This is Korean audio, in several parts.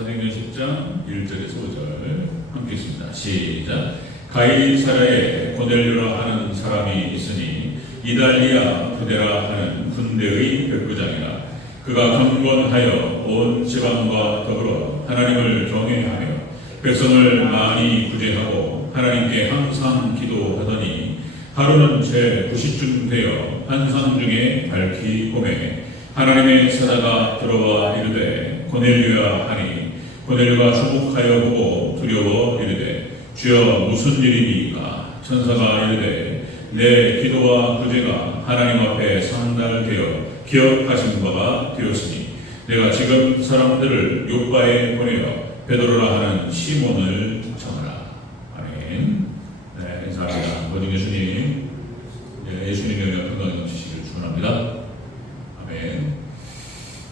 사도행전 10장 1절에서 5절 함께 있습니다. 시작. 가이사라에 고넬료라 하는 사람이 있으니 이달리아 부데라 하는 군대의 백부장이라. 그가 경건하여 온 지방과 더불어 하나님을 경외하며 백성을 많이 구제하고 하나님께 항상 기도하더니 하루는 제 90쯤 되어 환상 중에 밝히 보매 하나님의 사자가 들어와 이르되 고넬료야 하니 고넬료가 주목하여 보고 두려워 이르되 주여 무슨 일이니까. 천사가 이르되 내 기도와 구제가 하나님 앞에 상달되어 기억하신 바가 되었으니 내가 지금 사람들을 요바에 보내어 베드로라 하는 시몬을 청하라. 아멘. 네, 인사합니다. 모든 예수님, 예수님의 은혜와 평강이 넘치시기를 축원합니다. 아멘.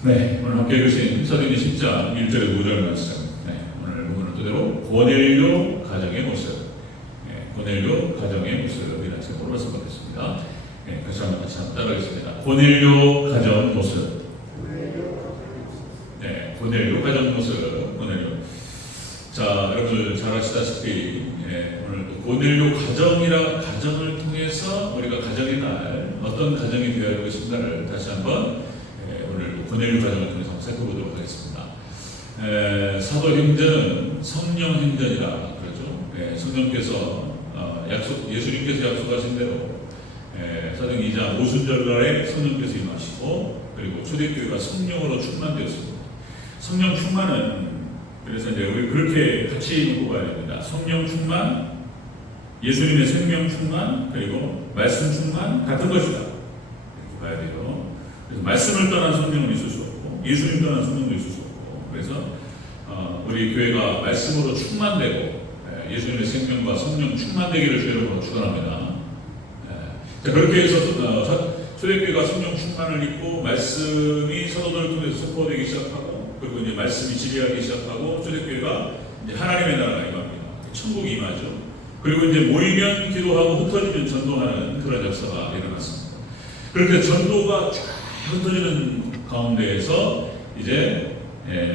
네, 오늘 함께 읽으신 사도행전 10장 1절에서 5절 말씀. 네, 오늘 부분은 그대로 고넬료 가정의 모습. 네, 고넬료 가정의 모습이라는 제목으로 말씀드렸습니다. 네, 같이 한번 따라하겠습니다. 고넬료 가정 모습. 네, 고넬료 가정 모습. 고넬료. 자, 여러분들 잘 아시다시피 오늘 고넬료 가정을 통해서 우리가 가정의 날 어떤 가정이 되어야 할 것인가를 다시 한번 오늘 고넬료 가정을 통해서 살펴보도록 하겠습니다. 사도행전은 성령행전이라 그러죠. 성령께서 예수님께서 약속하신 대로 사도행전 2장 오순절날에 성령께서 임하시고 그리고 초대교회가 성령으로 충만되었습니다. 성령 충만은 그래서 이제 우리 그렇게 같이 읽고 가야 됩니다. 성령 충만, 예수님의 생명 충만, 그리고 말씀 충만 같은 것이다. 이렇게 봐야 돼요. 그래서 말씀을 떠난 성령은 있을 수 없고, 예수님 떠난 성령도 있을 수 없고, 그래서 우리 교회가 말씀으로 충만되고 예수님의 생명과 성령 충만되기를 주여로 축원합니다. 자, 그렇게 해서 초대교회가 성령 충만을 입고 말씀이 성도들을 통해서 선포되기 시작하고. 그리고 이제 말씀이 지배하기 시작하고 초대교회가 이제 하나님의 나라가 임합니다. 천국이 임하죠. 그리고 이제 모이면 기도하고 흩어지면 전도하는 그런 역사가 일어났습니다. 그렇게 전도가 쫙 흩어지는 가운데에서 이제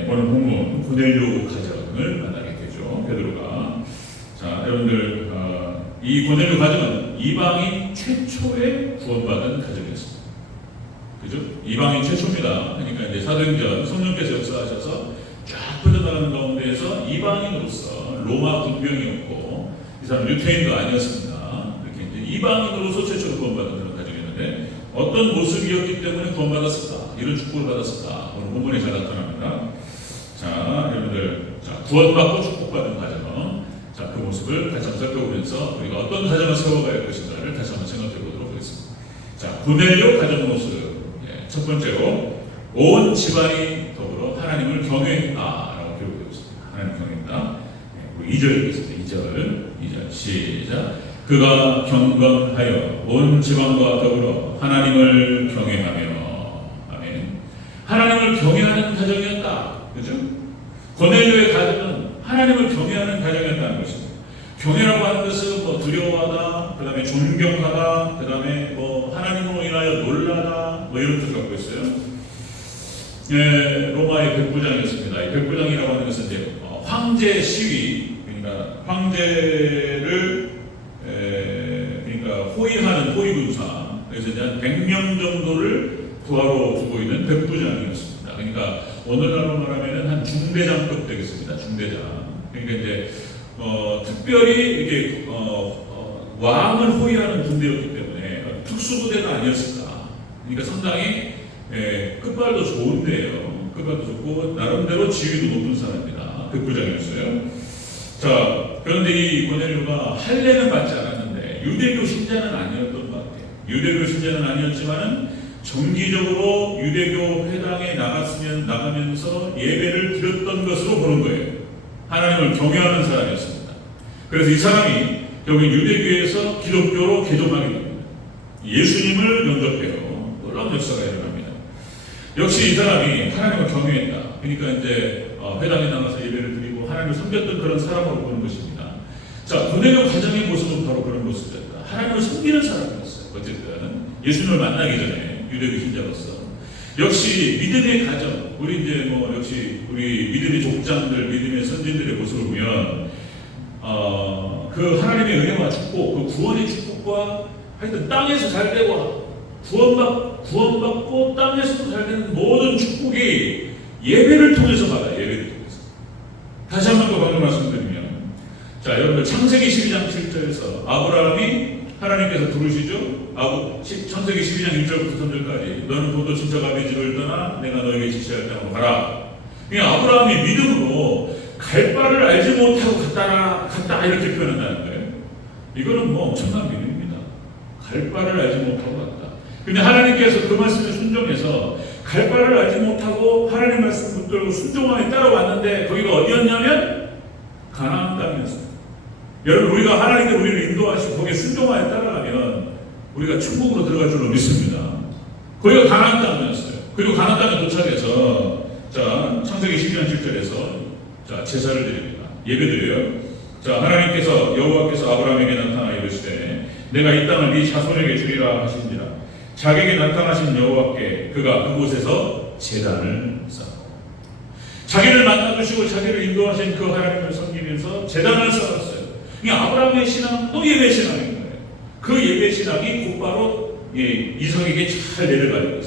오늘 본문 고넬료 가정을 만나게 되죠. 베드로가. 자, 여러분들 이 고넬료 가정은 이방인 최초의 구원받은 가정이었습니다. 그죠? 이방인 최초입니다. 그러니까 이제 사도행전 성령께서 역사하셔서 쫙 퍼져나가는 가운데에서 이방인으로서 로마 군병이었고 이 사람 유태인도 아니었습니다. 이렇게 이제 이방인으로서 최초로 구원받은 그런 가정이었는데 어떤 모습이었기 때문에 구원받았을까? 이런 축복을 받았을까? 오늘 본문에 잘 나타납니다. 자, 여러분들, 구원받고 축복받은 가정, 자, 그 모습을 같이 한번 살펴보면서 우리가 어떤 가정을 세워가야 할 것인가를 다시 한번 생각해 보도록 하겠습니다. 자, 고넬료 가정 모습. 첫 번째로 온 집안이 더불어 하나님을 경외했다라고 기록되어 있습니다. 하나님 경외했다. 2절 읽겠습니다. 2절 시작. 그가 경건하여 온 집안과 더불어 하나님을 경외하며. 아멘. 하나님을 경외하는 가정이었다. 그죠? 고넬료의 가정은 하나님을 경외하는 가정이었다는 것입니다. 경외라고 하는 것은 뭐 두려워하다, 그 다음에 존경하다, 그 다음에 뭐 하나님으로 인하여 놀라다, 뭐 이런 뜻을 갖고 있어요. 로마의 백부장이었습니다. 이 백부장이라고 하는 것은 이제 황제 시위, 그러니까 황제를 그러니까 호위하는 호위군사, 그래서 이제 한 100명 정도를 부하로 두고 있는 백부장이었습니다. 그러니까 오늘날로 말하면은 한 중대장급 되겠습니다. 중대장. 그러니까 이제 특별히 이렇게 왕을 호위하는 군대였기 때문에 특수부대는 아니었을까. 그러니까 상당히 끝발도 좋은데요. 끝발도 좋고 나름대로 지위도 높은 사람입니다. 백부장이었어요. 자, 그런데 이 고넬료가 할례는 받지 않았는데 유대교 신자는 아니었던 것 같아요. 유대교 신자는 아니었지만은 정기적으로 유대교 회당에 나가면서 예배를 드렸던 것으로 보는 거예요. 하나님을 경외하는 사람이었습니다. 그래서 이 사람이 여기 유대교에서 기독교로 개종하게 됩니다. 예수님을 영접해요. 놀라운 역사가 일어납니다. 역시 이 사람이 하나님을 경외했다. 그러니까 이제 회당에 나가서 예배를 드리고 하나님을 섬겼던 그런 사람으로 보는 것입니다. 자, 고넬료 가정의 모습은 바로 그런 모습이었다. 하나님을 섬기는 사람이었어요. 어쨌든 예수님을 만나기 전에 유대교 신자로서 역시 믿음의 가정, 우리 이제 뭐 역시 우리 믿음의 족장들, 믿음의 선진들의 모습을 보면 그 하나님의 은혜와 축복, 그 구원의 축복과 하여튼 땅에서 잘 되고 구원받고 땅에서도 잘 되는 모든 축복이 예배를 통해서 받아요. 예배를 통해서. 다시 한 번 더 강조 말씀드리면, 자 여러분들 창세기 12장 7절에서 아브라함이 하나님께서 부르시죠. 창세기 12장 1절부터 3절까지 너는 도도 친척 아비 집을 떠나 내가 너에게 지시할 땅으로 가라. 그러니까 아브라함이 믿음으로 갈 바를 알지 못하고 갔다 이렇게 표현한다는 거예요. 이거는 뭐 엄청난 믿음입니다. 갈 바를 알지 못하고 갔다. 근데 하나님께서 그 말씀에 순종해서 갈 바를 알지 못하고 하나님 말씀 붙들고 순종하게 따라왔는데 거기가 어디였냐면 가나안 땅이었어요. 여러분 우리가 하나님께 우리를 인도하시고 거기에 순종하에 따라가면 우리가 천국으로 들어갈 줄로 믿습니다. 거기가 가나안 땅이었어요. 그리고 가나안 땅에 도착해서 자 창세기 12장 7절에서 자 제사를 드립니다. 예배드려요. 자 하나님께서 여호와께서 아브라함에게 나타나 이르시되 내가 이 땅을 네 자손에게 주리라 하신지라. 자기에게 나타나신 여호와께 그가 그곳에서 제단을 쌓고 자기를 만나주시고 자기를 인도하신 그 하나님을 섬기면서 제단을 쌓았어요. 이 아브라함의 신앙도 예배 신앙인 거예요. 그 예배 신앙이 곧바로 이삭에게 잘 내려가요.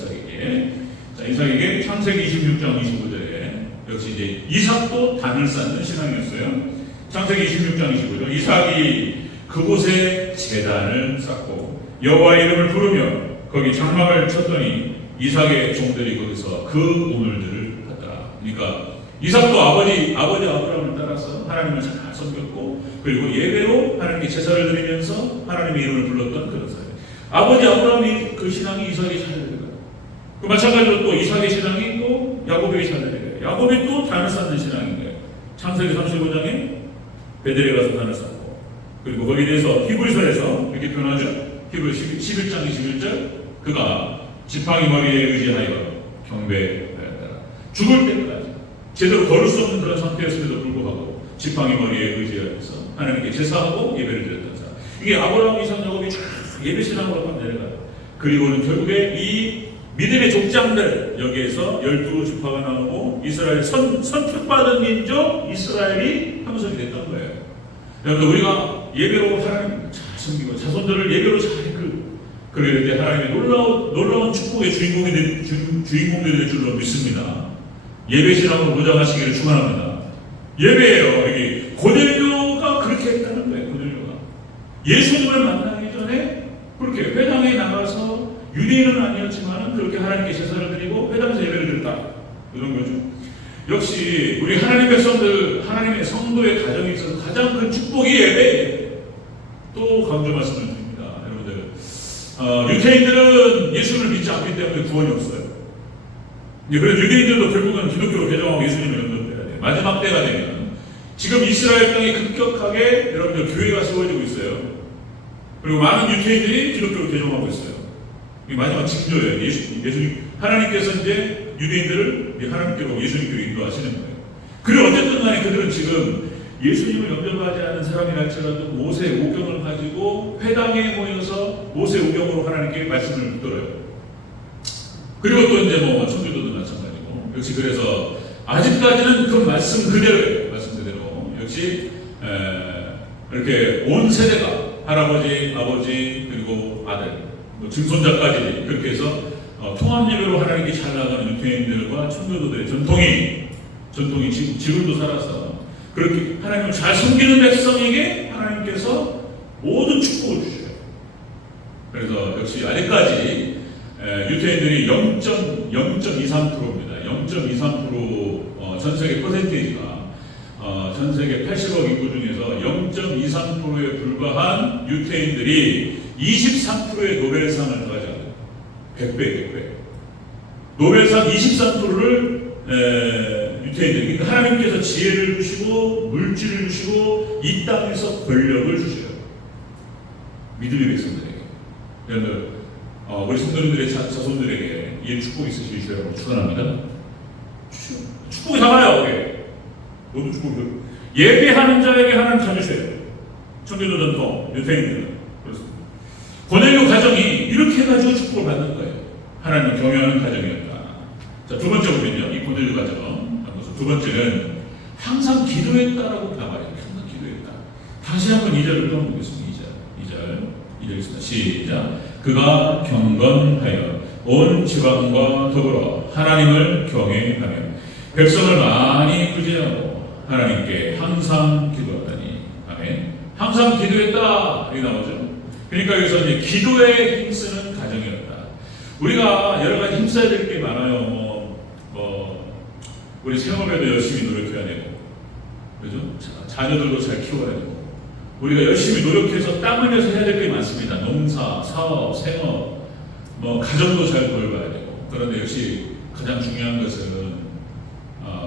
이삭에게 창세기 26장 25절에 역시 이제 이삭도 단을 쌓는 신앙이었어요. 창세기 26장 25절 이삭이 그곳에 제단을 쌓고 여호와의 이름을 부르며 거기 장막을 쳤더니 이삭의 종들이 거기서 그 오늘들을 받더라. 그러니까 이삭도 아버지 아브라함을 따라서 하나님을 잘 섬겼고 그리고 예배로 하나님께 제사를 드리면서 하나님의 이름을 불렀던 그런 사람. 아버지 아브라함이 그 신앙이 이삭이 잘 되는 그 마찬가지로 또 이삭의 신앙이 또 야곱에게 잘 되는 거예요. 야곱이 또 단을 쌓는 신앙인 거예요. 창세기 35장에 베델에 가서 단을 쌓고 그리고 거기에 대해서 히브리서에서 이렇게 표현하죠. 히브리 11장 21절 그가 지팡이 머리에 의지하여 경배하였더라. 죽을 때까지 제대로 걸을 수 없는 그런 상태였음에도 불구하고 지팡이 머리에 의지하여서 하나님께 제사하고 예배를 드렸던 사람. 이게 아브라함, 이삭, 야곱이 쫙 예배 신앙으로 내려가요. 그리고는 결국에 이 믿음의 족장들 여기에서 12지파가 나오고 이스라엘 선택받은 민족 이스라엘이 형성이 됐던 거예요. 여러분 우리가 예배로 하나님 잘 섬기고 자손들을 예배로 잘 그럴 때 하나님의 놀라운 축복의 주인공들이 될 줄로 믿습니다. 예배 신앙으로 무장하시기를 축원합니다. 예배예요. 여기 고넬료가 그렇게 했다는 거예요. 고넬료가 예수님을 만나기 전에 그렇게 회당에 나가서 유대인은 아니었지만 그렇게 하나님께 제사를 드리고 회당에서 예배를 드렸다. 이런 거죠. 역시 우리 하나님의 백성들, 하나님의 성도의 가정에 있어서 가장 큰 축복이 예배예요. 또 강조 말씀을 드립니다. 여러분들 유대인들은 예수를 믿지 않기 때문에 구원이 없어요. 그래서 유대인들도 결국은 기독교로 개종하고 예수님을 영접해야 돼요. 마지막 때가 되면 지금 이스라엘 땅에 급격하게 여러분들 교회가 세워지고 있어요. 그리고 많은 유대인들이 기독교로 개종하고 있어요. 이 마지막 징조예요. 예수님 하나님께서 이제 유대인들을 하나님께로 예수님께로 인도하시는 거예요. 그리고 어쨌든 간에 그들은 지금 예수님을 영접하지 않은 사람이라 할지라도 모세 오경을 가지고 회당에 모여서 모세 오경으로 하나님께 말씀을 묻더라요. 그리고 또 이제 뭐 청교도도 마찬가지고 역시 그래서 아직까지는 그 말씀 그대로예요. 말씀 그대로 역시 이렇게 온 세대가 할아버지, 아버지 그리고 아들, 뭐 증손자까지 그렇게 해서 통합 예배로 하나님께 잘 나가는 유대인들과 청교도들의 전통이 지금도 살아서 그렇게 하나님을 잘 섬기는 백성에게 하나님께서 모든 축복을 주셔요. 그래서 역시 아직까지 유대인들이 0.23%입니다. 0.23% 전 세계 퍼센테이지가 전 세계 80억 인구 중에서 0.23%에 불과한 유대인들이 23%의 노벨상을 가져가요. 100배. 노벨상 23%를 유대인들, 그러니까 하나님께서 지혜를 주시고 물질을 주시고 이 땅에서 권력을 주셔요. 믿음의 백성들에게. 여러분, 우리 성도님들의 자손들에게 이 축복이 있으실 줄 여러분 축원합니다. 축복이 다 가요. 모든 축복이 예배하는 자에게 하나님 다 주셔요. 청교도 전통 유대인들은 그렇습니다. 고넬료 가정이 이렇게 해가지고 축복을 받는 거예요. 하나님을 경외하는 가정이었다. 자, 두 번째 보면요. 이 고넬료 가정. 두 번째는 항상 기도했다라고 나와요. 항상 기도했다. 다시 한번 2절을 또 보겠습니다. 2절 있습니다. 시작. 그가 경건하여 온 지방과 더불어 하나님을 경외하며 백성을 많이 구제하고 하나님께 항상 기도하다니. 아멘. 항상 기도했다. 이게 나오죠. 그러니까 여기서 이제 기도에 힘쓰는 가정이었다. 우리가 여러 가지 힘써야 될 게 많아요. 우리 생업에도 열심히 노력해야 되고, 그죠? 자녀들도 잘 키워야 되고, 우리가 열심히 노력해서 땀 흘려서 해야 될 게 많습니다. 농사, 사업, 생업, 가정도 잘 돌봐야 되고. 그런데 역시 가장 중요한 것은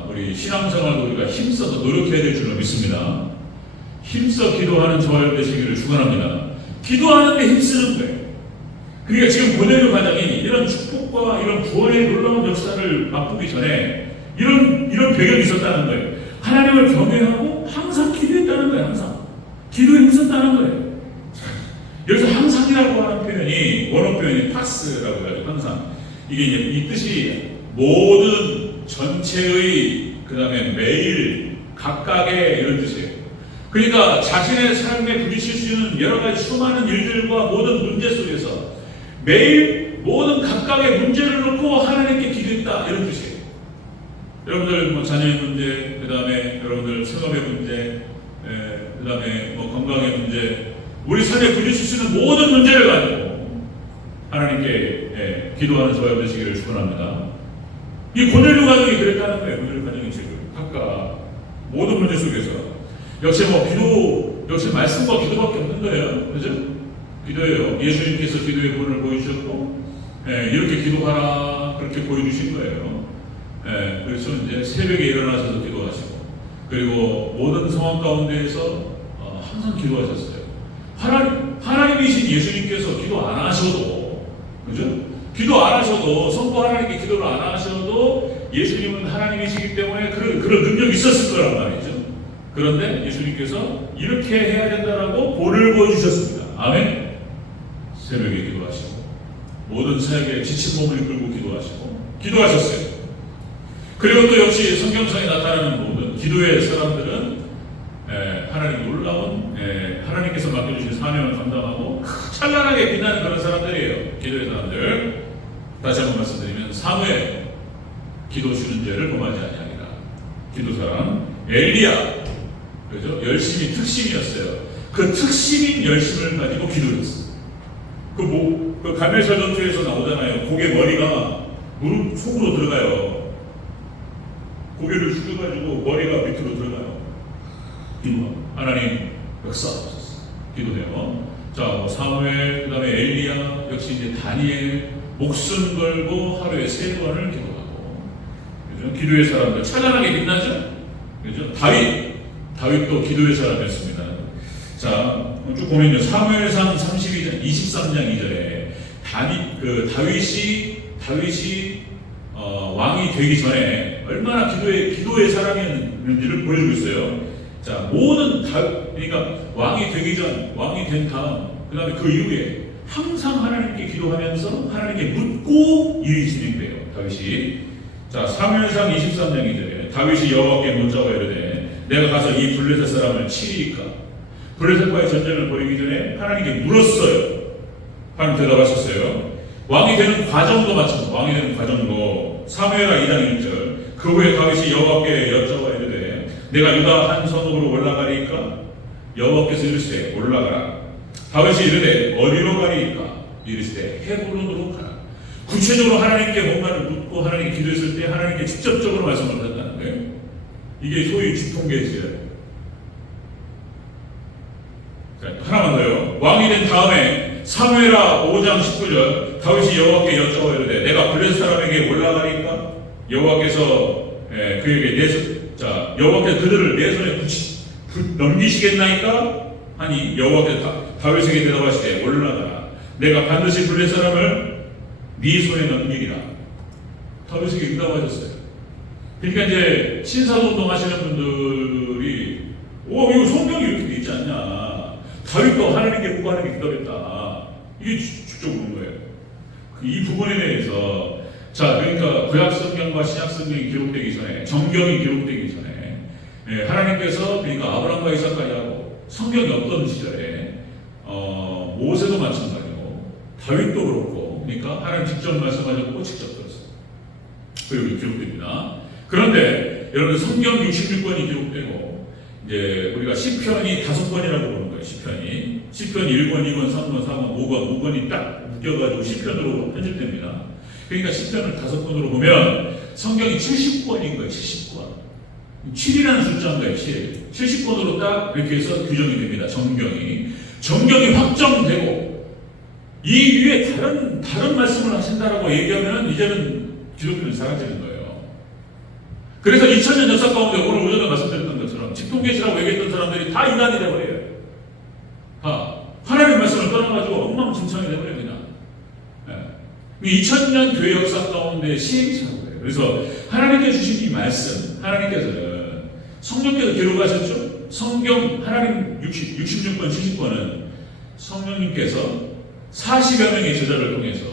우리 신앙생활도 우리가 힘써서 노력해야 될 줄로 믿습니다. 힘써 기도하는 저와 여러분 되시기를 축원합니다. 기도하는데 힘쓰는 거예요. 그러니까 지금 고넬료 가정이 이런 축복과 이런 구원의 놀라운 역사를 맛보기 전에 이런 배경이 있었다는 거예요. 하나님을 경외하고 항상 기도했다는 거예요. 항상 기도에 힘썼다는 거예요. 여기서 항상이라고 하는 표현이 원어 표현이 파스라고 해요. 항상 이게 이 뜻이 모든 전체의 그 다음에 매일 각각의 이런 뜻이에요. 그러니까 자신의 삶에 부딪힐 수 있는 여러 가지 수많은 일들과 모든 문제 속에서 매일 모든 각각의 문제를 놓고 하나님께 기도했다 이런 뜻이에요. 여러분들 자녀의 문제, 그 다음에 여러분들 생업의 문제, 그 다음에 건강의 문제, 우리 삶에 부딪힐 수 있는 모든 문제를 가지고 하나님께 기도하는 저와 되시기를 축원합니다. 이 고넬료 가정이 그랬다는 거예요. 고넬료 가정이 지금 각각 모든 문제 속에서 역시 역시 말씀과 기도밖에 없는 거예요. 그죠? 기도예요. 예수님께서 기도의 본을 보여주셨고, 이렇게 기도하라 그렇게 보여주신 거예요. 그래서 이제 새벽에 일어나셔서 기도하시고, 그리고 모든 상황 가운데에서 항상 기도하셨어요. 하나님이신 예수님께서 기도 안 하셔도, 그죠? 기도 안 하셔도, 성부 하나님께 기도를 안 하셔도 예수님은 하나님이시기 때문에 그런 능력이 있었을 거란 말이죠. 그런데 예수님께서 이렇게 해야 된다라고 본을 보여주셨습니다. 아멘. 새벽에 기도하시고, 모든 사역에 지친 몸을 이끌고 기도하셨어요. 그리고 또 역시 성경상에 나타나는 모든 기도의 사람들은 하나님 놀라운 하나님께서 맡겨주신 사명을 감당하고 찬란하게 빛나는 그런 사람들이에요. 기도의 사람들. 다시 한번 말씀드리면 사무엘 기도 주는 죄를 범하지 아니하리라. 기도 사람 엘리야, 그죠? 열심히 특심이었어요. 그 특심인 열심을 가지고 기도했어요. 그 갈멜산 전투에서 나오잖아요. 고개 머리가 무릎 속으로 들어가요. 고개를 숙여가지고 머리가 밑으로 들어가요. 기도. 하나님 역사하소서. 기도해요. 자, 사무엘, 그 다음에 엘리야, 역시 이제 다니엘, 목숨 걸고 하루에 3번을 기도하고. 그죠? 기도의 사람들 찬란하게 빛나죠? 그죠? 다윗도 기도의 사람이었습니다. 자, 쭉 보면요. 사무엘상 23장 2절에 다윗이 왕이 되기 전에 얼마나 기도의 사람이었는지를 보여주고 있어요. 자, 그러니까 왕이 되기 전, 왕이 된 다음, 그 다음에 그 이후에 항상 하나님께 기도하면서 하나님께 묻고 일이 진행돼요. 다윗이. 자, 사무엘상 23장 2절에 다윗이 여호와께 묻자고 이르되 내가 가서 이 블레셋 사람을 치리이까. 블레셋과의 전쟁을 벌이기 전에 하나님께 물었어요. 하나님 대답하셨어요. 왕이 되는 과정도 마찬가지입니다. 왕이 되는 과정도 사무엘하 2장 1절 그 후에 다윗이 여호와께 여쭤봐 이르되 내가 유다 한 성읍으로 올라가리이까. 여호와께서 이르시되 올라가라. 다윗이 이르되 어디로 가리이까. 이르시되 헤브론으로 가라. 구체적으로 하나님께 뭔가를 묻고 하나님께 기도했을 때 하나님께 직접적으로 말씀을 하셨다는 거예요. 이게 소위 직통계시예요. 하나만 더요. 왕이 된 다음에 사무엘하 5장 19절 다윗이 여호와께 여쭤봐 이르되 내가 블레셋 사람에게 올라가리까. 여호와께서 여호와께서 그들을 내 손에 넘기시겠나이까 하니 여호와께서 다윗에게 대답하시되 올라가라. 내가 반드시 블레셋 사람을 네 손에 넘기리라. 다윗에게 응답하셨어요. 그러니까 이제 신사동동 하시는 분들이 이거 성경이 이렇게 돼 있지 않냐. 다윗도 하나님께 묻고 하나님께 기도했다. 이게 직접 묻는 거예요. 이 부분에 대해서 그러니까 구약 성경과 신약성경이 기록되기 전에, 정경이 기록되기 전에, 하나님께서 그러니까 아브라함과 이삭까지 하고 성경이 없던 시절에 모세도 마찬가지고 다윗도 그렇고, 그러니까 하나님 직접 말씀하셨고 직접 들었어요. 그리고 기록됩니다. 그런데 여러분 성경 66권이 기록되고 이제 우리가 시편이 5권이라고 보는 거예요. 시편이 1권, 2권, 3권, 4권, 5권, 5권이 딱 묶여가지고 시편으로 편집됩니다. 그러니까 시편을 5권으로 보면 성경이 70권인 거예요. 70권. 7이라는 숫자인 거예요. 7. 70권으로 딱 이렇게 해서 규정이 됩니다. 정경이 확정되고 이 위에 다른 말씀을 하신다라고 얘기하면 이제는 기독교는 사라지는 거예요. 그래서 2000년 역사 가운데 오늘 오전에 말씀드렸던 것처럼 직통계시라고 얘기했던 사람들이 다 이단이 되어버려요. 다 하나님 말씀을 떠나가지고 엉망진창이 되어버립니다. 2000년 교회 역사 가운데 시행착오예요. 그래서 하나님께 주신 이 말씀, 하나님께서는 성령께서 기록하셨죠? 성경 하나님 66권, 70권은 성령님께서 40여 명의 제자를 통해서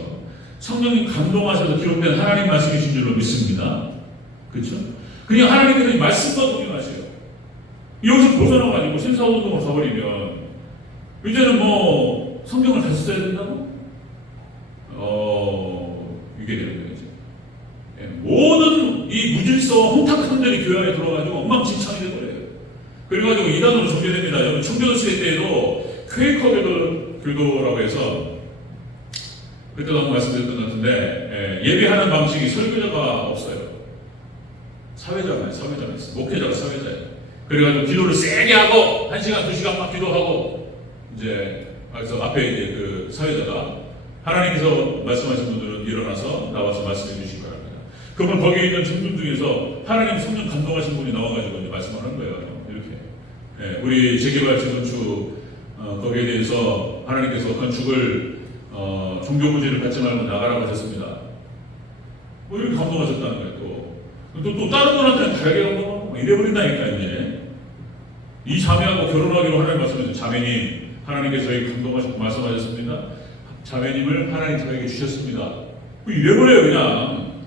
성령님 감동하셔서 기록된 하나님 말씀이신 줄로 믿습니다. 그렇죠? 그냥 하나님께서 이 말씀과 동행하세요. 여기서 벗어나가지고 신사운동을 가버리면 이제는 뭐 성경을 다시 써야 된다고? 이게 되는 거죠. 모든 이 무질서와 혼탁함들이 교회 안에 들어가지고 엉망진창이 되버려요. 그래가지고 이단으로 전개됩니다. 여러분 청교도 시대 때에도 퀘이커 교도라고 해서 그때도 한번 말씀드렸던 것 같은데 예배하는 방식이 설교자가 없어요. 사회자가 있어요. 목회자가 사회자예요. 그래가지고 기도를 세게 하고 1시간, 2시간 막 기도하고 이제 그래서 앞에 이제 그 사회자가 하나님께서 말씀하신 분들은 일어나서 나와서 말씀해 주실 거랍니다. 그러면 거기에 있는 청중 중에서 하나님 성령 감동하신 분이 나와가지고 이제 말씀을 하는 거예요. 이렇게 우리 재개발 재건축 거기에 대해서 하나님께서 건축을 종교부지를 갖지 말고 나가라고 하셨습니다. 뭐 이렇게 감동하셨다는 거예요. 또 다른 분한테는 다르게 감동하고 이래버린다니까. 이제 이 자매하고 결혼하기로 하나님 말씀하셨죠. 자매님 하나님께서 저에게 감동하셨고 말씀하셨습니다. 자매님을 하나님 저에게 주셨습니다. 뭐 이래버려요 그냥.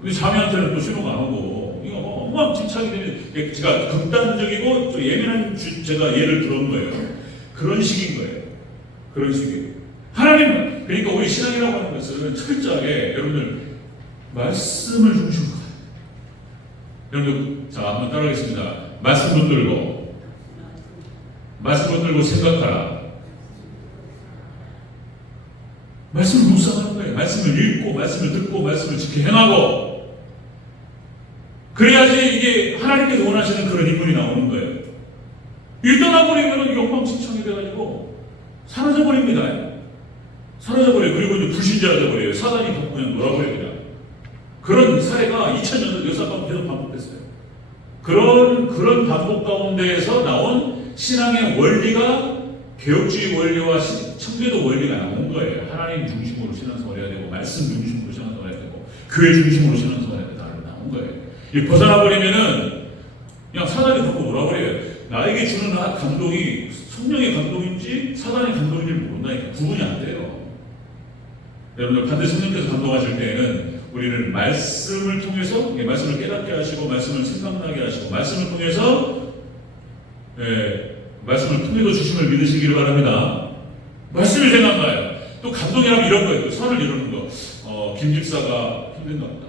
근데 자매한테는 또 신호가 안 오고 이거 뭐 엉망진창이 되는, 제가 극단적이고 또 예민한 제가 예를 들은 거예요. 그런 식인 거예요. 그런 식이에요. 하나님, 그러니까 우리 신앙이라고 하는 것은 철저하게 여러분들 말씀을 중심으로 가요. 여러분들 자 한번 따라하겠습니다. 말씀 붙들고 생각하라. 말씀을 묵상하는 거예요. 말씀을 읽고 말씀을 듣고 말씀을 지켜 행하고, 그래야지 이게 하나님께서 원하시는 그런 인물이 나오는 거예요. 일 떠나버리면 이게 엉망진창이 돼가지고 사라져버립니다. 사라져버려요. 그리고 이제 불신자가 돼버려요. 사단이 그냥 놀아버려요. 그냥. 그런 사회가 2000년 역사 가운데 계속 반복됐어요. 그런 반복 가운데에서 나온 신앙의 원리가 개혁주의 원리와 청교도 원리가 나온 거예요. 하나님 중심으로 신앙생활 해야 되고, 말씀 중심으로 신앙생활 해야 되고, 교회 중심으로 신앙생활 해야 되고, 나온 거예요. 이 벗어나버리면은 그냥 사단이 갖고 놀아버려요. 나에게 주는 감동이 성령의 감동인지 사단의 감동인지 모른다니까. 구분이 안 돼요. 여러분들 반드시 성령께서 감동하실 때에는 우리는 말씀을 통해서 말씀을 깨닫게 하시고 말씀을 생각나게 하시고 말씀을 통해서 말씀을 통해서 주심을 믿으시기를 바랍니다. 말씀이 생각나요. 또 감동이라면 이런 거예요. 선을 이루는 거. 김 집사가 힘든가 보다.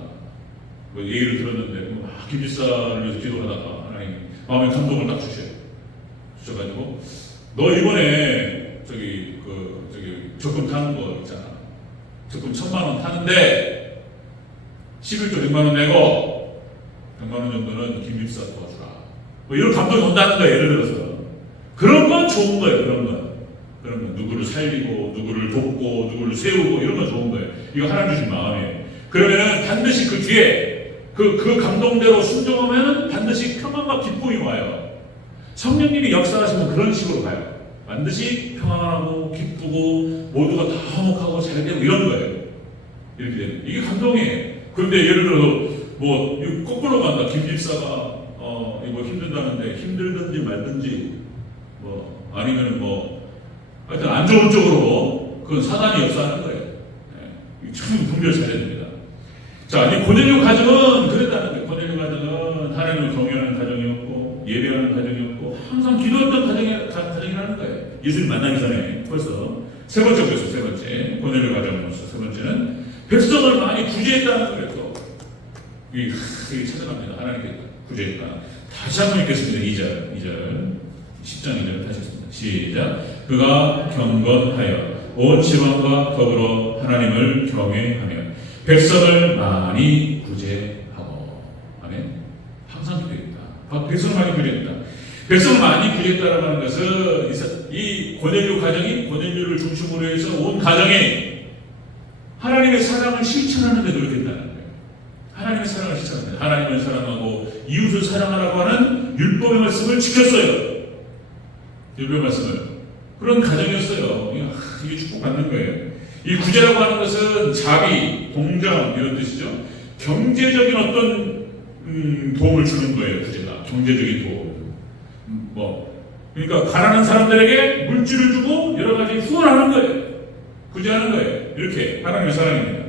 뭐 얘기를 들었는데 김 집사를 위해서 기도하다가 하나님 마음에 감동을 딱 주셔가지고 너 이번에 저기 적금 타는 거 있잖아. 적금 1000만 원 타는데 11조 100만 원 내고 100만 원 정도는 김 집사 도와주라. 뭐 이런 감동이 온다는 거예요. 예를 들어서 그런 건 좋은 거예요. 그런 건 누구를 살리고 누구를 돕고 누구를 세우고 이런 건 좋은 거예요. 이거 하나님 주신 마음이에요. 그러면은 반드시 그 뒤에 그 감동대로 순종하면은 반드시 평안과 기쁨이 와요. 성령님이 역사하시면 그런 식으로 가요. 반드시 평안하고 기쁘고 모두가 다 화목하고 잘 되고 이런 거예요. 이렇게 되는 이게 감동이에요. 그런데 예를 들어서 뭐 거꾸로 간다. 김 집사가 이거 힘든다는데 힘들든지 말든지 뭐 아니면은 뭐 하여튼 안 좋은 쪽으로 그건 사단이 역사하는 거예요. 참 분별 잘해야 됩니다. 자, 이 고넬료 가정은 그랬다는 거예요. 고넬료 가정은 하나님을 경외하는 가정이었고 예배하는 가정이었고 항상 기도했던 가정이라는 거예요. 예수님 만나기 전에 벌써 세 번째 보였어요. 세 번째 고넬료 가정으로서 세 번째는 백성을 많이 구제했다는 거예요. 또 이게 찾아갑니다. 하나님께 구제했다. 다시 한번 읽겠습니다. 2절 10장 2절 다시 읽습니다. 시작. 그가 경건하여 온 지방과 더불어 하나님을 경외하며 백성을 많이 구제하고. 아멘. 항상 구제했다. 백성을 많이 구제했다. 백성을 많이 구제했다라고 하는 것은 이 고넬료 가정이 고넬료를 중심으로 해서 온 가정에 하나님의 사랑을 실천하는 데 노력했다는 거예요. 하나님의 사랑을 실천합니다. 하나님을 사랑하고 이웃을 사랑하라고 하는 율법의 말씀을 지켰어요. 율법의 말씀을. 그런 가정이었어요. 이게 축복받는 거예요. 이 구제라고 하는 것은 자비, 공정 이런 뜻이죠. 경제적인 어떤 도움을 주는 거예요. 구제가 경제적인 도움. 그러니까 가난한 사람들에게 물질을 주고 여러 가지 후원하는 거예요. 구제하는 거예요. 이렇게 하나님의 사랑입니다.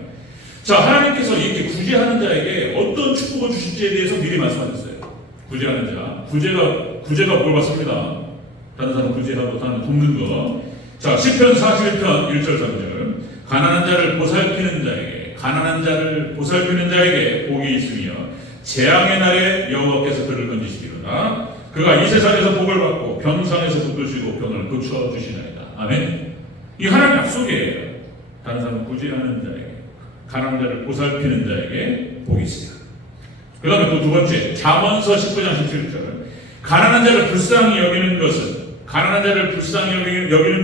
자, 하나님께서 이렇게 구제하는 자에게 어떤 축복을 주실지에 대해서 미리 말씀하셨어요. 구제하는 자, 구제가 뭘 받습니다. 다른 사람 구제하고 다른 돕는 거. 자, 시편 41편 1절 3절. 가난한 자를 보살피는 자에게 복이 있으며 재앙의 날에 여호와께서 그를 건지시리로다. 그가 이 세상에서 복을 받고 병상에서 붙드시고 병을 고쳐 주시나이다. 아멘. 이 하나님 약속이에요. 다른 사람을 구제하는 자에게, 가난한 자를 보살피는 자에게 복이 있으며. 그 다음에 또 두 번째, 잠언서 19장 17절. 가난한 자를 불쌍히 여기는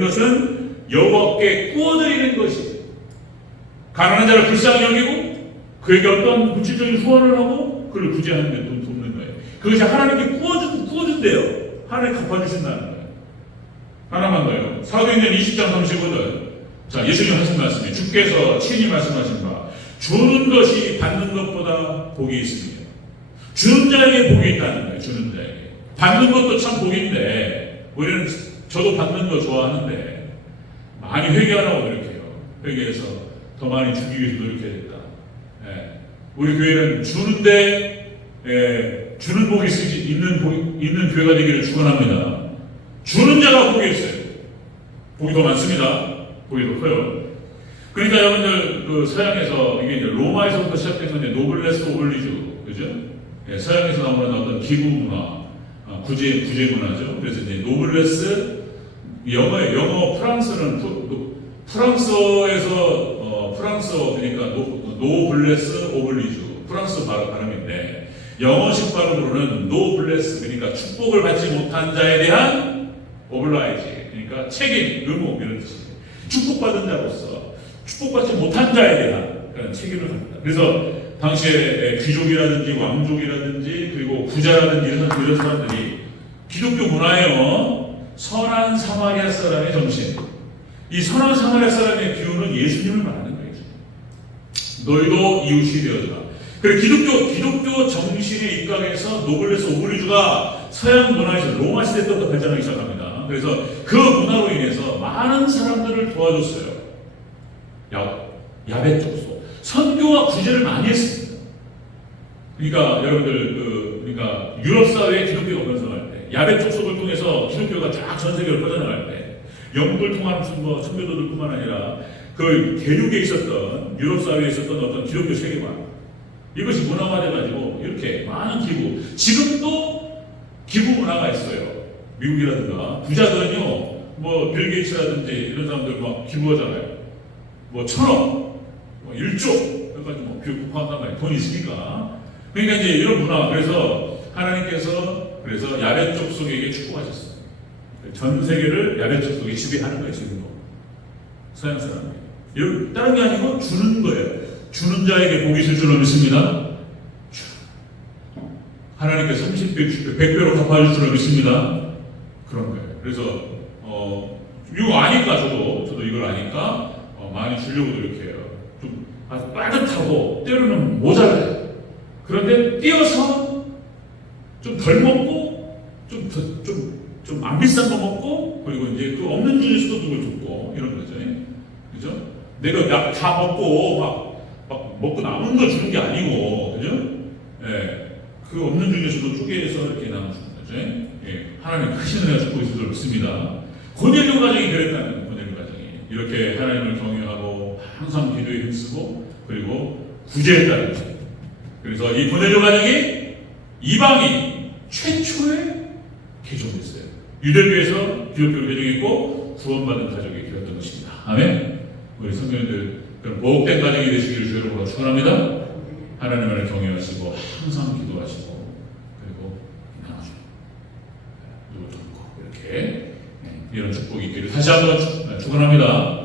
것은 여호와께 구워드리는 것이다. 가난한 자를 불쌍히 여기고 그에게 어떤 물질적인 후원을 하고 그를 구제하는 데 돕는 거예요. 그것이 하나님께 구워준대요. 하나님 갚아주신다는 거예요. 하나만 더요. 사도행전 20장 35절. 자, 예수님 하신 말씀이 주께서 친히 말씀하신 바 주는 것이 받는 것보다 복이 있습니다. 주는 자에게 복이 있다는 거예요. 주는 자에게. 받는 것도 참 복인데 우리는 저도 받는 거 좋아하는데 많이 회개하라고 노력해요. 회개해서 더 많이 주기 위해서 노력해야겠다. 우리 교회는 주는데 주는 복이 있는 교회가 되기를 축원합니다. 주는 자가 복이 있어요. 복이 더 많습니다. 복이 더 커요. 그러니까 여러분들 그 서양에서 이게 이제 로마에서부터 시작된 건데 노블레스 오블리주, 그죠? 서양에서 나오는 어떤 기부 문화, 구제 문화죠. 그래서 이제 노블레스 영어 프랑스어 그러니까 노블레스 오블리주 프랑스 발음인데 영어식 발음으로는 노블레스 그러니까 축복을 받지 못한 자에 대한 오블라이지 그러니까 책임, 의무 이런 뜻이에요. 축복받은 자로서 축복받지 못한 자에 대한 그런 책임을 갖는다. 그래서 당시에 귀족이라든지 왕족이라든지 그리고 부자라든지 이런 사람들이 기독교 문화에요. 선한 사마리아 사람의 정신. 이 선한 사마리아 사람의 비유는 예수님을 말하는 거예요. 너희도 이웃이 되어주라. 그리고 기독교 정신에 입각해서 노블레스 오블리주가 서양 문화에서 로마 시대 때부터 발전하기 시작합니다. 그래서 그 문화로 인해서 많은 사람들을 도와줬어요. 야베 족속. 선교와 구제를 많이 했습니다. 그러니까 여러분들 그러니까 유럽 사회에 기독교가 번성할 때, 야베 족속을 통해서 기독교가 쫙 전 세계로 퍼져나갈 때, 영국을 통한 선교도들뿐만 아니라 그 대륙에 있었던 유럽 사회에 있었던 어떤 기독교 세계관 이것이 문화화돼가지고 이렇게 많은 기부. 지금도 기부 문화가 있어요. 미국이라든가 부자들은요, 뭐 빌 게이츠라든지 이런 사람들 막 기부하잖아요. 뭐 1,000억, 뭐 1조, 여기까지 뭐 기부한단 말이에요. 돈이 있으니까. 그러니까 이제 이런 문화. 그래서 하나님께서 그래서 야베 족속에게 축복하셨어요. 전 세계를 야베 족속이 지배하는 거예요. 지금도 서양 사람이. 다른 게 아니고 주는 거예요. 주는 자에게 복이 있을 줄로 믿습니다. 하나님께서 30배, 60배, 100배로 갚아줄 줄로 믿습니다. 그런 거예요. 그래서 이거 아니까 저도 이걸 아니까 많이 주려고 노력해요. 좀 아주 빠듯하고 때로는 모자라요. 그런데 띄어서 좀 덜 먹고 좀 안 비싼 거 먹고 그리고 이제 그 없는 중에서도 누굴 줬고 이런 거죠. 그죠? 내가 다 먹고 막 먹고 남은 걸 주는 게 아니고, 그죠? 예, 그 없는 중에서도 쪼개서 이렇게 나눠주는 거죠. 예, 하나님 크신 은혜가 주고 있을 줄 믿습니다. 고넬료 가정이 그랬다는 고넬료 가정이 이렇게 하나님을 경외하고 항상 기도에 힘쓰고 그리고 구제했다는 거죠. 그래서 이 고넬료 가정이 이방인 최초의 개종됐어요. 유대교에서 기독교로 개종했고 구원받은 가족이 되었던 것입니다. 아멘. 우리 성도님들 그럼 복된 가정이 되시기를 주 여러분과 축원합니다. 하나님을 경외하시고 항상 기도하시고 그리고 나눠주고 누구 돕고 이렇게 이런 축복이 있기를 다시 한번 축원합니다.